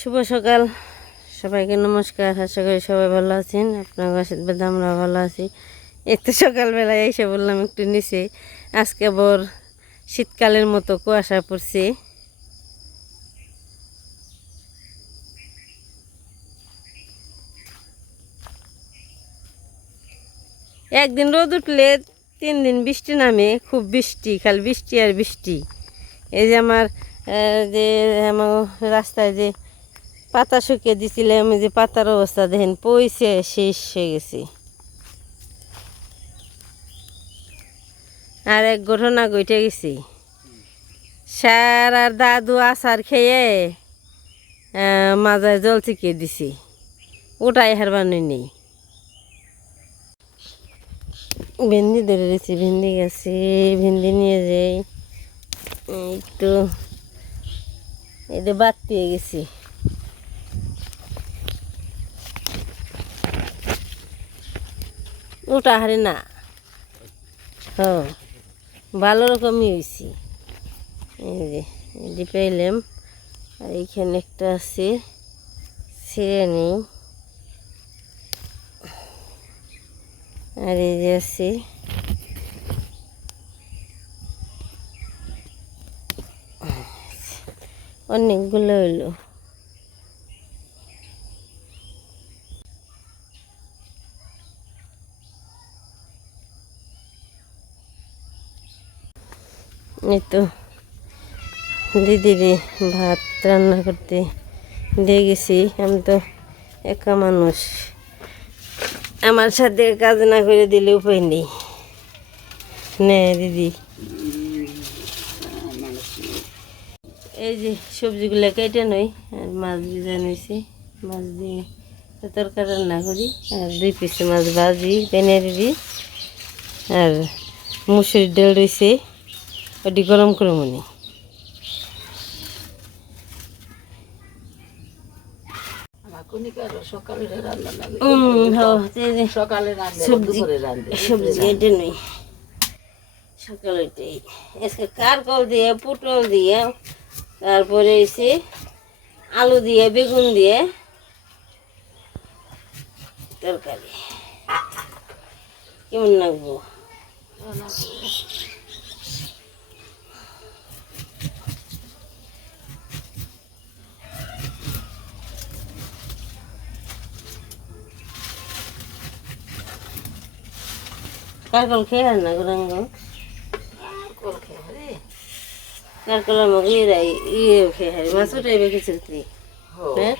শুভ সকাল। সবাইকে নমস্কার। আশা করি সবাই ভালো আছেন। আপনার আশীর্বাদ আমরা ভালো আছি। তো সকালবেলায় এসে বললাম একটু নিচে। আজকে বর শীতকালের মতো কুয়াশা পড়ছে। একদিন রোদ উঠলে তিন দিন বৃষ্টি নামে, খুব বৃষ্টি, খালি বৃষ্টি আর বৃষ্টি। এই যে আমার যে আমার রাস্তায় যে পাতা শুকিয়ে দিছিলাম যে পাতার অবস্থা দেখেন, পইছে, শেষ হয়ে গেছে। আর এক ঘটনা ঘটে গেছি। স্যার আর দাদু আচার খেয়ে মাজায় জল চিকিয়ে দিছি। ওটাই হারবানি নেই। ভেন্ডি ধরে রেছি ভেন্ডি গেছে, ভেন্ডি নিয়ে যাই। একটু এটা বাদ পেয়ে গেছি। ওটা হারে না। হ, ভালো রকমই হয়েছি এই যে পেলাম আর এইখানে একটা আছে, ছিঁড়ে নেই। আর এই যে আছে, অনেকগুলো হইল। এই তো দিদিরে ভাত রান্না করতে দিয়ে গেছি, আমি তো একা মানুষ। আমার সাথে কাজ না করে দিলে উপায় নেই। নে দিদি। এই যে সবজিগুলো কেটে নই, আর মাছ ভিজা নিয়েছি। মাছ দিয়ে তরকারি রান্না করি, আর দুই পিস মাছ ভাজি টেনে দিবি আর মুসুরির ডাল রয়েছে। ওটি গরম করে মনে কারকল দিয়ে, পটল দিয়ে, তারপরে এসে আলু দিয়ে, বেগুন দিয়ে তরকারি। কেমন লাগবো? কারকল খেয়ে রান্না করাঙ্গ কল খেয়ে রে কারকল আমাকে ইয়ে ইয়ে খেয়ে হারি মাছ ওটাই বেঁকেছে হ্যাঁ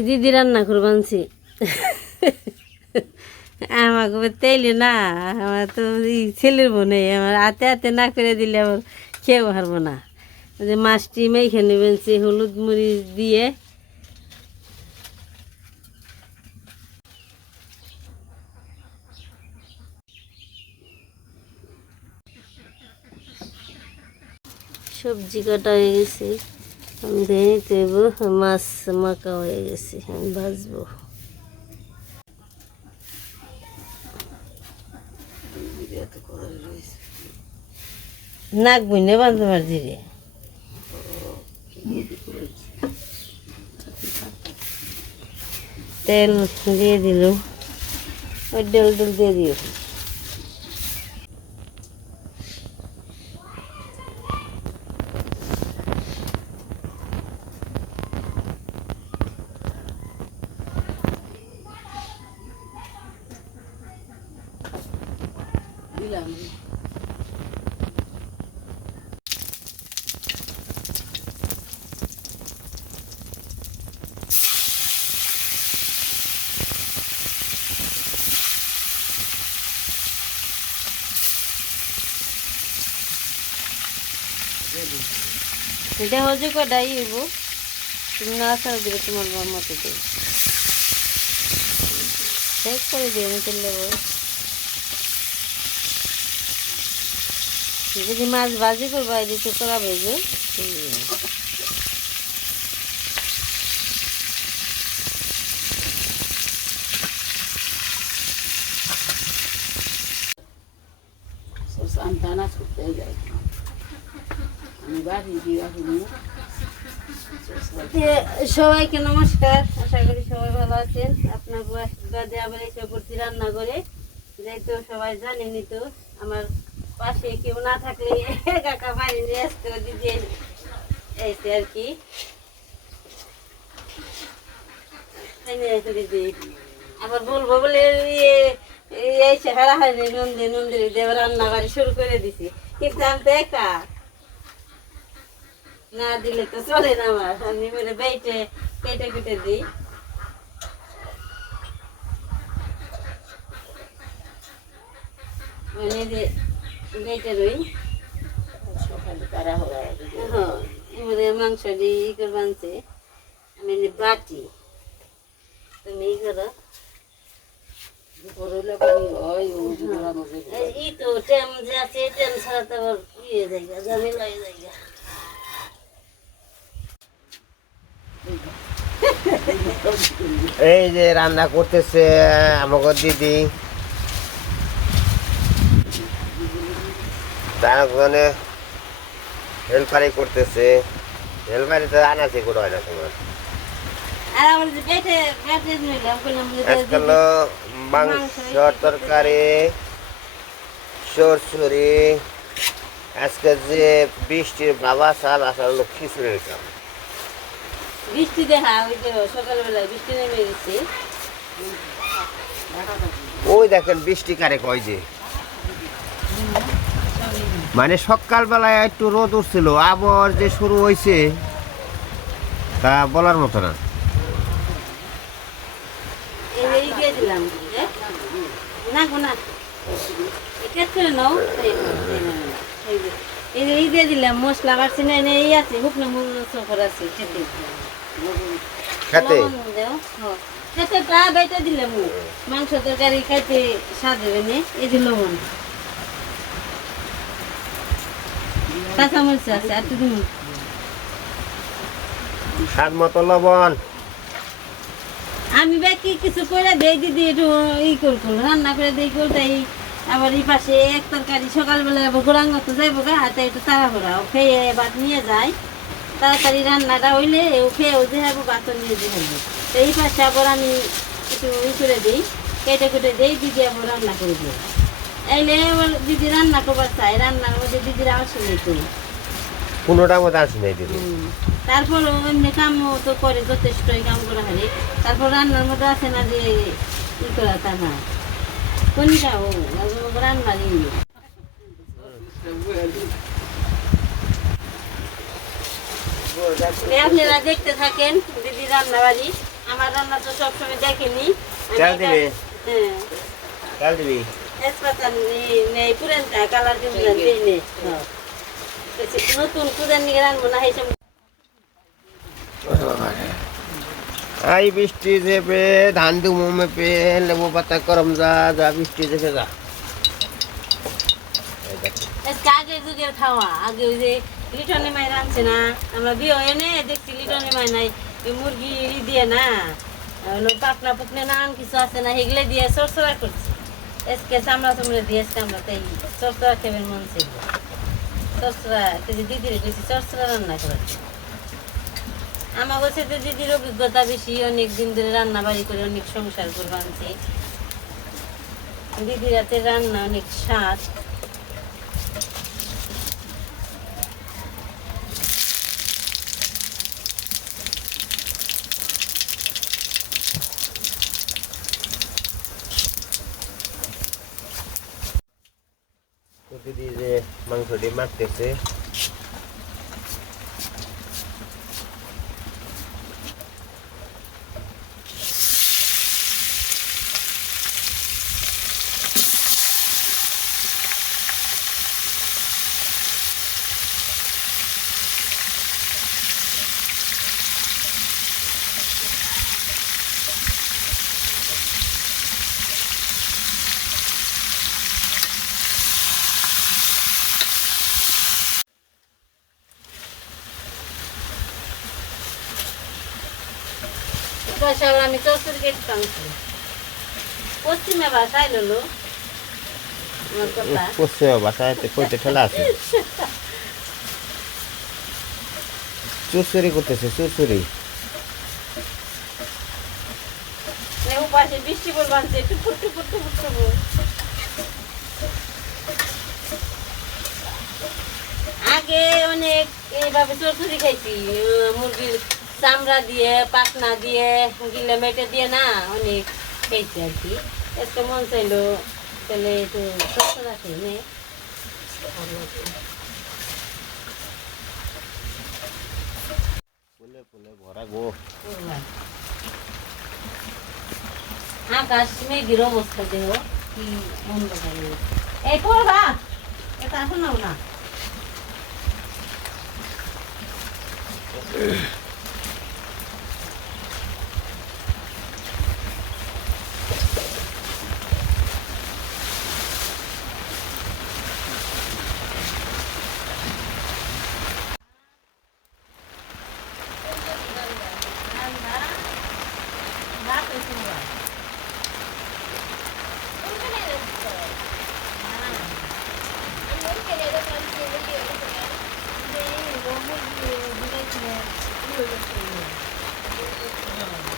দিদি রান্না করে বানছি আমাকে তেলে না, আমার তো ছেলের বোনে আমার হাতে হাতে না করে দিলে আমার খেয়েও পারব না। যে মাছটি মেখে বেনছি, হলুদ মরিচ দিয়ে। সবজি কাটা হয়ে গেছে। আমি ধুয়ে মাছ মাখা হয়ে গেছে, আমি ভাজবো। নাক বুঝলে বাঁধতে পারছি রে। তেল দিয়ে দিল। ওই ডেল ডেল দিয়ে দিও এটা হচ্ছে কটাই হইব, তুমি না ছাড়া দিবে তোমার বাবার মতো দেবে চেক করে দিও আমি তেল যদি মাছ ভাজি করব এদিকে করা ভেজো নাচ করতে যাই আমি বাড়ি দিয়ে আসিনি এ, সবাইকে নমস্কার। আশা করি সবাই ভালো আছেন। আপনার বাদে আবার এসে পড়ছি রান্না করে যেহেতু সবাই জানেনি তো, আমার পাশে কেউ না থাকলে কাকা বাড়ি নিয়ে আসতে দিদি এসে আর কি। দিদি আবার বলব বলে ইয়ে এই সে হারাহারি নন্দী নন্দিনী দেব রান্না বাড়ি শুরু করে দিছি। কিন্তু আমি তো একা। না দিলে তো চলে না আমার। আমি মানে বেটে কেটে কেটে দিই। মানে যে বেটে রই। হ্যাঁ মাংস দিয়ে ই করে বানছে। আমি বাটি তুমি ই করো। হয় ই তো টেম যে আছে ছাড়া তো আবার ইয়ে জায়গা হয়ে জায়গা। এই যে রান্না করতেছে আমাকে দিদি। তার ওখানে হেল্পারি করতেছে। হেল্পারি তো আনাছে করে হয় না তোমার। আর আমার যে বেটে বেটে নিলাম বললাম যে আজকে মাংস তরকারি সরসরি আজকে যে বৃষ্টির বাবা সাল আসা হলো খিচুড়ির কাম। বৃষ্টি দেখা ওই যে সকালবেলায় বৃষ্টি নেমে গেছে। ওই দেখেন বৃষ্টি কারে কয় যে। মানে সকালবেলায় একটু রোদ উঠছিল আবার যে শুরু হয়েছে তা বলার মতো না। এই দিয়ে দিলাম না গো না। কেট করে নাও এই, এই নাও, এই যে। এই যে ই দিয়ে দিলাম মশলা বাড়ছি না এই আছে শুকনো মুগনো সফর আছে খেতে? হ্যাঁ। খেতে তা বেটে দিলাম মাংস তরকারি খাইতে স্বাদ হবে নে এই যে লবণ আছে আর তুমি? স্বাদ মতো লবণ। আমি বাকি কিছু করে দেই দিদি একটু ই করব রান্না করে দেই করতেই আবার এই পাশে এক তরকারি সকালবেলা গোরাঙ্গ তো যাইবো গা হাতে একটু তাড়াহুড়া খেয়ে ভাত নিয়ে যায় তাড়াতাড়ি রান্নাটা হইলে খেয়ে ও যেহাবো ভাত নিয়ে যেহাবো তো এই পাশে আবার আমি একটু ই করে দিই কেটে কেটে দেই দিদি আবার রান্না করে দিই এলে দিদি রান্না করবার চাই রান্নার মধ্যে দিদির আওয়াজ নেই তো। কোনোটা মতো আসি নাই দিদি। তারপর এমনি কাম তো করে যথেষ্টই কাম করা হয় তারপর রান্নার মধ্যে আছে না যে ই করা তা না। কোনটা রান্নার এই আপনারা দেখতে থাকেন দিদি রান্না বাড়ি আমার রান্না তো সবসময় দেখেনি। চাল দিবে? হ্যাঁ। কাল দিবি? তেজপাতা নেই- নেই পুরেনটা কালার দিব দিই নেই হ্যাঁ। নতুন পুরেন নিয়ে রান্না না এই আই বৃষ্টি যেপে ধান দুমো মেপে লেবু পাতা করম যা যা বৃষ্টি যেপে যা। এই দেখো। আজকে যুগের খাওয়া। আগে ওই যে লিটনে মাই রাঁধছে না। আমরা বিয়ে এনে দেখছি লিটনে মাই নাই। মুরগি দিয়ে না পাকনা পুকনে নানান কিছু আছে না সেগুলো দিয়ে সরসরা করছি। আজকে চামড়া চামড়া দিয়ে আমরা তাই সরসরা খেবেন মন ছিল সরসরা দিদির বেশি সরসরা রান্না করেছে আমার কাছে তো দিদির অভিজ্ঞতা বেশি, অনেক দিন ধরে রান্না বাড়ি করে অনেক সংসার করে আনছি। দিদির হাতে রান্না অনেক স্বাদ। थोड़ी मक्के से পয়সা আমি কেজি পাংছি পশ্চিমে বাসায় ললো। করছে বাসায় কইতে ঠেলা আছে। চুরচুরি করতেছে চুরচুরি। নে বৃষ্টি পড়বে আনছে টুপুর টুপুর টুপুর টুপুর আগে অনেক এইভাবে চরচুরি খাইছি মুরগির চামড়া দিয়ে পাখনা দিয়ে গিলে মেটে দিয়ে না অনেক খাইছি আর কি। এত মন চাইলো তাহলে একটু শক্ত রাখে নে ফুলে ফুলে ভরা গো। আকাশ মেঘের অবস্থা দেহ কি অন্ধকার এই পড়বা এটা শোনাও না।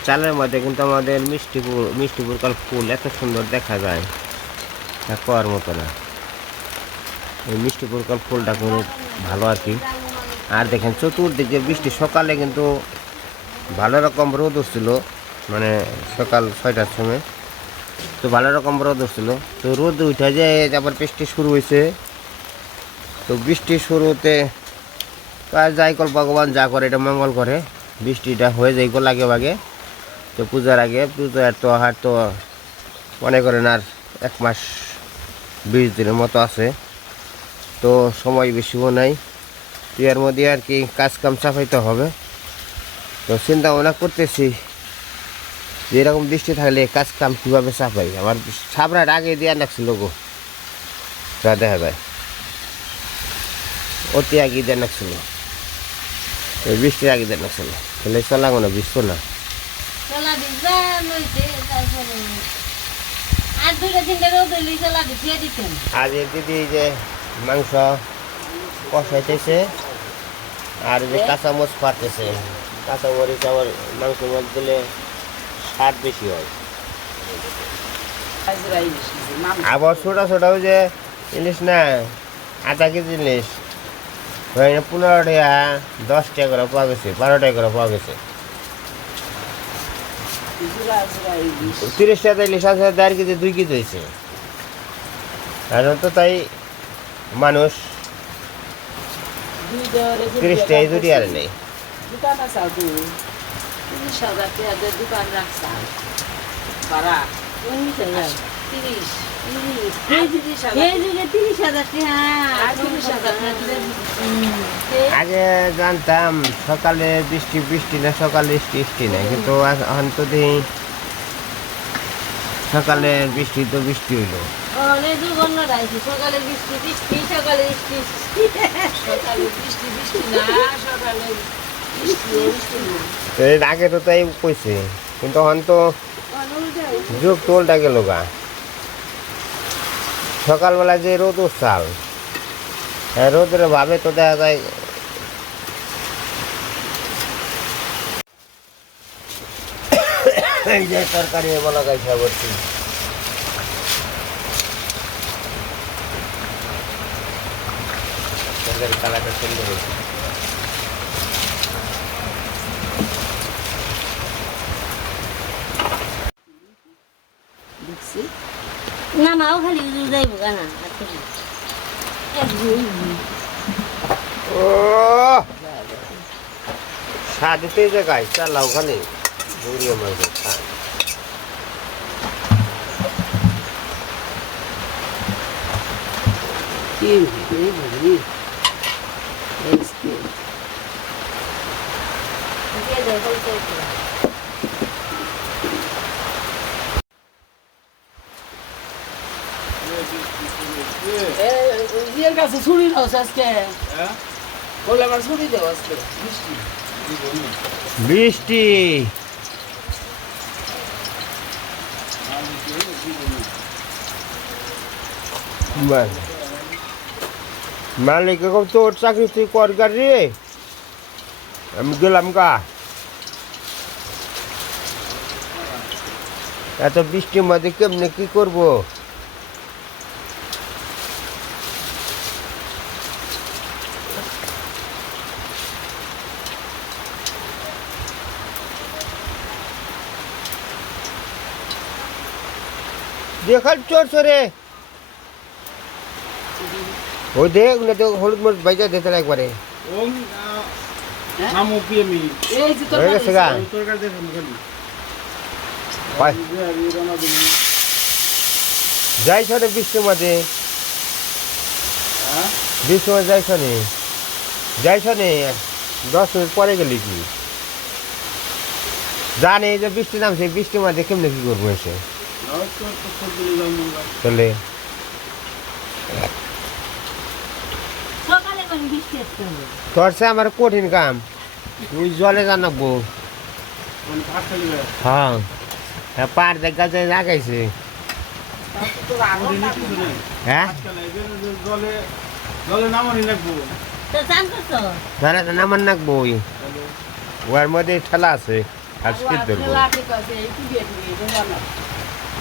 চালের মধ্যে কিন্তু আমাদের মিষ্টি পু- মিষ্টি পুরকাল ফুল এত সুন্দর দেখা যায়। তা মতো না। এই মিষ্টি পুরকাল ফুলটা কোনো ভালো আর কি। আর দেখেন চতুর্দিকে বৃষ্টি, সকালে কিন্তু ভালো রকম রোদ উঠছিল মানে সকাল ছয়টার সময়। তো ভালো রকম রোদ উঠছিল। তো রোদ উঠে যে আবার বৃষ্টি শুরু হয়েছে তো বৃষ্টি শুরুতে আর যাই কল ভগবান যা করে এটা মঙ্গল করে। বৃষ্টিটা হয়ে যাই গো লাগে বাগে তো পূজার আগে, পূজার তো হার তো মনে করেন আর এক মাস বিশ দিনের মতো আছে। তো সময় বেশিও নাই। তো এর মধ্যে আর কি কাজ কাম চাপাইতে হবে। তো চিন্তা ভাবনা করতেছি যে এরকম বৃষ্টি থাকলে কাজ কাম কীভাবে চাপাই আমার ছাপড়ার আগে দেওয়া লাগছিল গো। যা দেখা যায়। অতি আগে দেওয়া এই বৃষ্টির আগে দেওয়া লাগছিল। তাহলে চলাগো না বৃষ্টি না। চলা দিবা লইতে তারপরে আর দুইটা তিনটা রোদ হইলে চলা দিয়ে দিতেন আজ দিদি যে মাংস কষাইতেছে আর যে কাঁচামরিচ ফাটতেছে কাঁচামরিচ আবার মাংস মধ্যে দিলে স্বাদ বেশি হয়। আবার ছোটা ছোটা ওই যে ইলিশ না আধা কেজি ইলিশ। পনেরো টাকা দশ টাকা করে পাওয়া গেছে বারো টাকা করে পাওয়া গেছে। তিরিশ টাকা তাইলে সাত হাজার দেড় কেজি দুই কেজি হয়েছে। এখন তো তাই মানুষ। তিরিশ টাকা দুটি আর নেই। দোকান রাখছা। ভাড়া তিরিশ। দিলে। আগে জানতাম সকালে বৃষ্টি বৃষ্টি না সকালে বৃষ্টি বৃষ্টি না কিন্তু এখন তো দেখি সকালে বৃষ্টি তো বৃষ্টি হইল। অনেক দুর্গন্ধ রাখছি সকালে বৃষ্টি বৃষ্টি সকালে বৃষ্টি। বৃষ্টি সকালে বৃষ্টি বৃষ্টি না সকালে বৃষ্টি বৃষ্টি না। তো এর আগে তো তাই কইছে। কিন্তু এখন তো যুগ তো উল্টা গেল গা। সকালবেলা যে রোদ উচ্ছাল রোদের ভাবে তো দেখা যায় এই যে তরকারি বলা গাইছে বলছি তরকারি কালারটা সুন্দর হয়েছে দেখছি না মাও খালি উজু যাইব ও সাদিতে যে গাছ চালাও খালি বুড়িয়ে মারবে খা কি এই বলি ইয়ের কাছে ছুরি দাও আজকে বলে আমার ছুরি দাও আজকে মিষ্টি বৃষ্টি মালিক মালিক এখন তোর চাকরি তুই কর গাড়ি আমি গেলাম গা এত বৃষ্টির মধ্যে কেমনে কি করব দেখাল চোর চোরে। ওই দেখ না তো হলুদ মরিচ বাইজা দিতে একবারে। হয়ে? গেছে গা। যাইছ রে বৃষ্টির মধ্যে হ্যাঁ? বৃষ্টির মধ্যে যাইছ নে? যাইছ নে? দশ মিনিট পরে গেলি কি? জানে যে বৃষ্টি নামছে বৃষ্টি মধ্যে কেমনে কি করব এসে? চলে। সকালে কোন বৃষ্টি আসতে হবে। তোর সে আমার কঠিন কাম। তুই জলে জানাব হ্যাঁ। হ্যাঁ পার দেখা যায় লাগাইছে হ্যাঁ? নামানি নাকবো ওর মধ্যে ঠেলা আছে আর স্পিড ধরবো।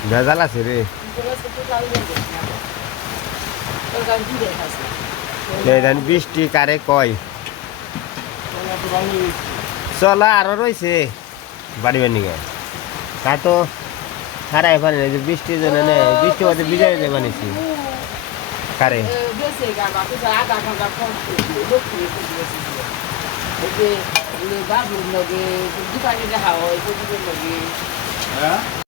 ভেজাল আছে রে। বৃষ্টি কারে কয়। চলা, আরও রয়েছে বাড়ি বানি তা তো হারাই পারি না যে বৃষ্টির জন্য নে, বৃষ্টি মধ্যে বিজয় দিয়ে বানিয়েছি কারে? হ্যাঁ?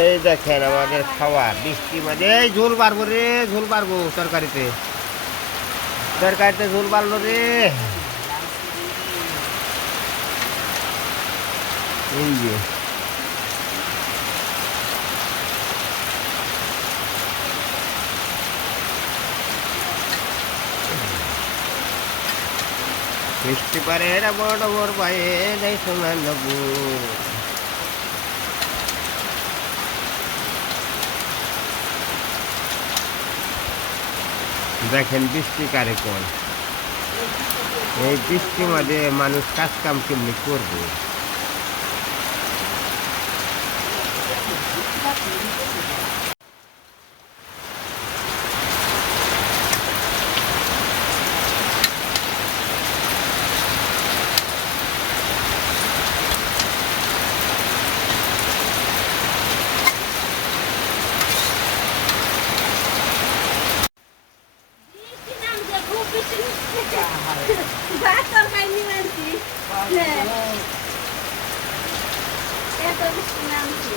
এই দেখেন আমাদের খাওয়া বৃষ্টি মাঝে ঝোল পারব রে ঝোল পারব তরকারিতে। তরকারিতে ঝোল পারল রে। এই যে। বৃষ্টি পারে বড় বড় পায়ে নেই সোনার দেখেন বৃষ্টি কারে কোন এই বৃষ্টির মাঝে মানুষ কাজ কাম কেমনি করবে? বৃষ্টি নামছে খুব বৃষ্টি নামছে ভাত তরকারি নিয়ে আনছি হ্যাঁ। এত বৃষ্টি নামছে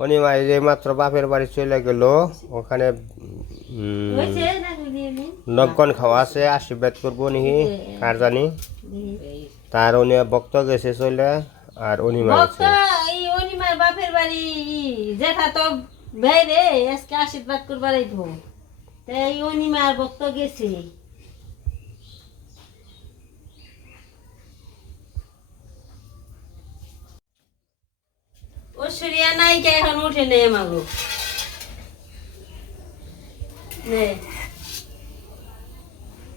অনিমা এই যে মাত্র বাপের বাড়ি চলে গেল ওখানে উম, হয়েছে না দিয়ে দিন নগন খাওয়া আছে আশীর্বাদ করব নাকি কার জানি? তার উনি বক্ত গেছে চলে আর অনিমা ভক্ত গেছে অনিমার বাপের বাড়ি জেঠা তো বাইরে আজকে আশীর্বাদ করবার এই অনিমার ভক্ত গেছে। ঐশ্বরিয়া নায়িকা এখন উঠে নেই মাগো নে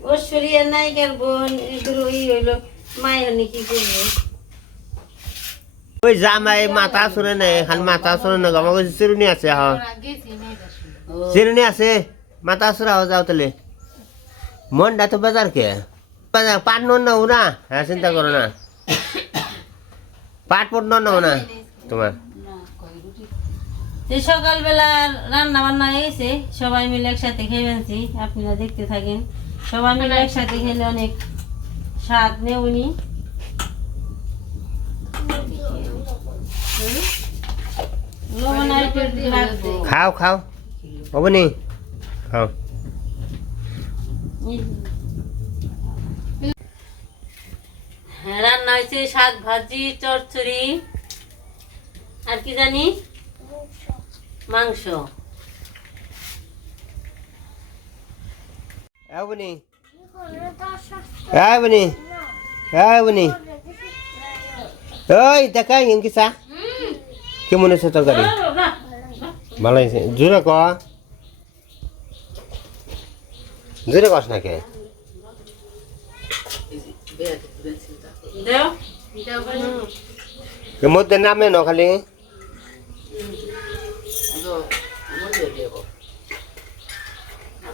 ঐশ্বরিয়া নায়িকার বোন এগুলো ওই হইল মায়ের কি করবে ওই জামাই মাথা শুনে নেই খালি মাথা শুনে না আমার কাছে চিরুনি আছে হ্যাঁ চিরুনি আছে মাথা সুরা হয়ে যাও তাহলে মনটা তো বাজার কে বাজার পাট নন নাও না হ্যাঁ চিন্তা করো না পাট পট নন নাও না তোমার যে সকালবেলা রান্না বান্না হয়ে গেছে সবাই মিলে একসাথে খেয়ে ফেলছি। আপনারা দেখতে থাকেন। সবাই মিলে একসাথে খেলে অনেক স্বাদ একটু লাগবে খাও খাও। হব নি খাও। হ্যাঁ, রান্না হয়েছে শাক ভাজি চচ্চড়ি। আর কি জানি? মাংস। হব নি হব নি হব নি ওই দেখা ইং কিসা কেমন আছে তরকারি? ভালো হয়েছে। জোরে ক। জোরে কস না কে? মধ্যে নামে ন খালি?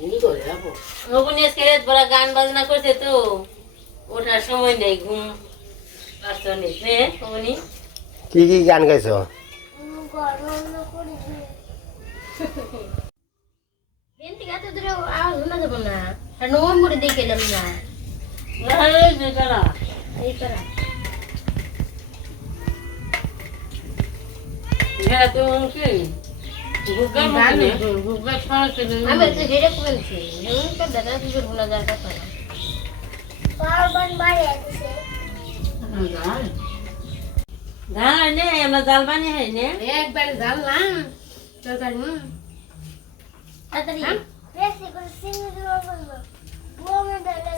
লাগে আজকে রাত বড় গান বাজনা করছে তো। ওঠার সময় নেই ঘুম কি কি গান গাইছো? বেন্তি গাতে ধরে আওয়াজ শোনা যাব না। আর নভেম্বরে দিয়ে গেলাম না। এই করা হ্যাঁ তো কি? গুগা মানে গুগা ছাড়া কেন আমি তো যেটা করেছি তো দাদা কি করবো না যার কথা না ধান হয় না আমরা জাল বানি হয় না একবার জানলাম তরকারি তাড়াতাড়ি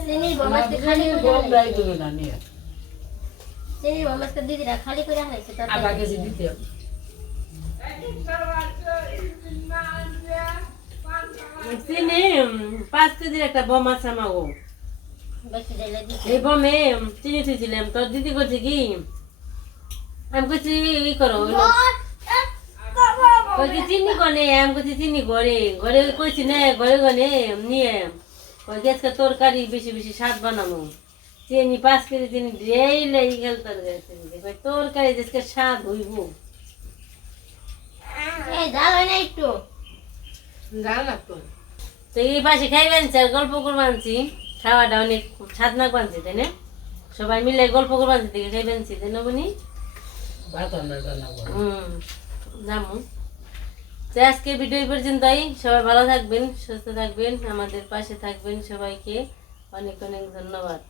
চিনির বমাজকে খালি করে চিনির চিনি পাঁচ কেজির একটা বম আছে আমাগো। এই বমে চিনি থুইছিলাম। তোর দিদি করছে কি আমি করছি ই করো কইছি চিনি কনে আমি করছি চিনি ঘরে ঘরে কইছি না ঘরে ঘরে নিয়ে। কই গ্যাসকে তরকারি বেশি বেশি স্বাদ বানাবো। চিনি পাঁচ কেজি চিনি ডেইলে এই গেল তরকারি তরকারি দেশকে স্বাদ হইব। এই জাল হয় না একটু তো এই পাশে খাইবেন আর গল্প করবানছি খাওয়াটা অনেক ছাদ না বানছি তাই না? সবাই মিলে গল্প করবানছি থেকে খাইবেনছি তাই না বনি? হুম জামু তো আজকে ভিডিও পর্যন্তই। সবাই ভালো থাকবেন সুস্থ থাকবেন আমাদের পাশে থাকবেন সবাইকে। অনেক অনেক ধন্যবাদ।